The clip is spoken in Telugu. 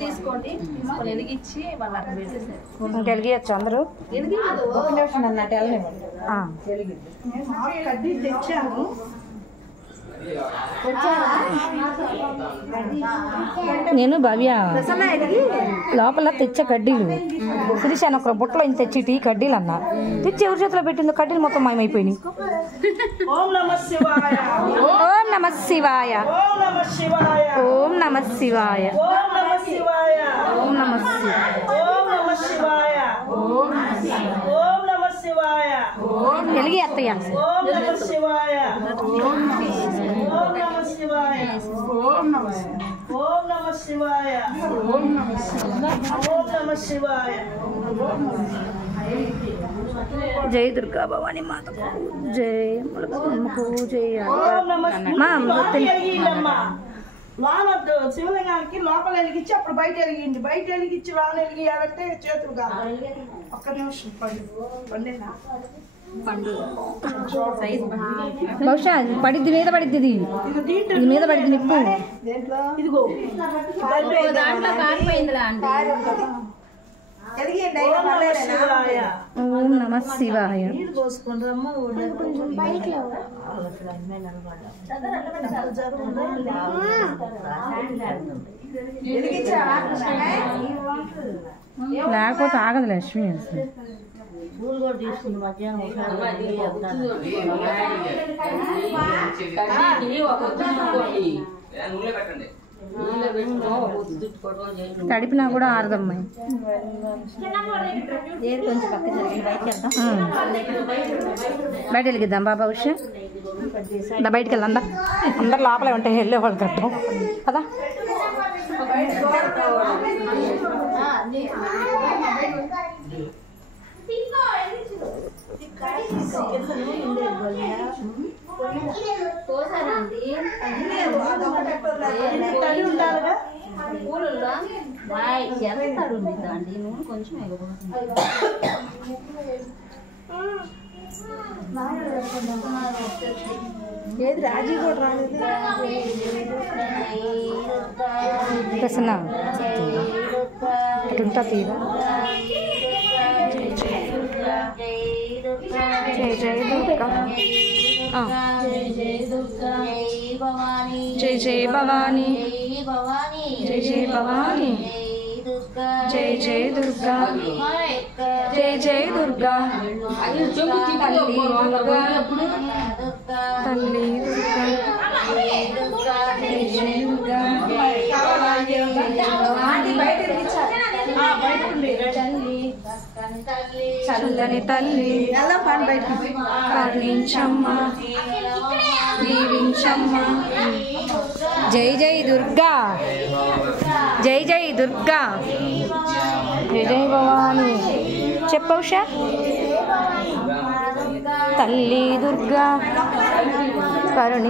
తీసుకోండి వెలిగించి వాళ్ళు అక్కడ పెట్టేసారు వెలిగించచ్చు అందరూ తెచ్చాను నేను భవ్య లోపల తెచ్చే కడ్డీలు శిరీషాను ఒక బుట్టలో ఇంత తెచ్చి కడ్డీలు అన్న తెచ్చి ఎవరి చేతిలో పెట్టిందో కడ్డీలు మొత్తం మాయమైపోయినాయి. ఓం నమః శివాయ ఓం నమ శివాయ ఓం నమః శివాయ ఓం నమ శివాయ ఓం నమః శివాయ ఓం నమ శివాయ ఓం నమః శివాయ ఓం నమః శివాయ వెలిగి అత్తయ్య ఓం నమః శివాయ ఓం నమః శివాయ ఓం నమః ఓం నమః శివాయ ఓం నమః శివాయ. జై దుర్గా భవాని మాతకు జై అమ్మకు జై ఓం నమః వానొద్దు శివలింగానికి లోపల వెలిగించి అప్పుడు బయట వెలిగింది. బయట వెలిగించి వాన వెలిగియాలంటే చేతులు కాదు. ఒక్క నిమిషం పండేనా బహుశా పడిద్ది మీద పడిద్ది ఇది మీద పడిద్ది నిప్పు ఇదిగో ఓం నమ శివాయ లేకపోతే ఆగదు లక్ష్మి తడిపినా కూడా ఆరదమ్మాయి. బయట వెలిగిద్దాం బాబా ఉష బయటికి వెళ్దా అందరు లోపలే ఉంటాయి వెళ్ళే వాళ్ళు కట్టం కదా. కొంచెం ఏది రాజీ కూడా రాలేదు. ప్రసన్న అటుంటా తీరా జై జై దుర్గా జై జై భవాని జై జై భవాని జై జై దుర్గా జై జై దుర్గా తల్లి దుర్గా జై జై దుర్గా చల్లని తల్లి కరుణించమ్మా దీవించమ్మా. జై జై దుర్గా జై జై దుర్గా జై జై భవాని చెప్పవుషా తల్లి దుర్గా కరుణి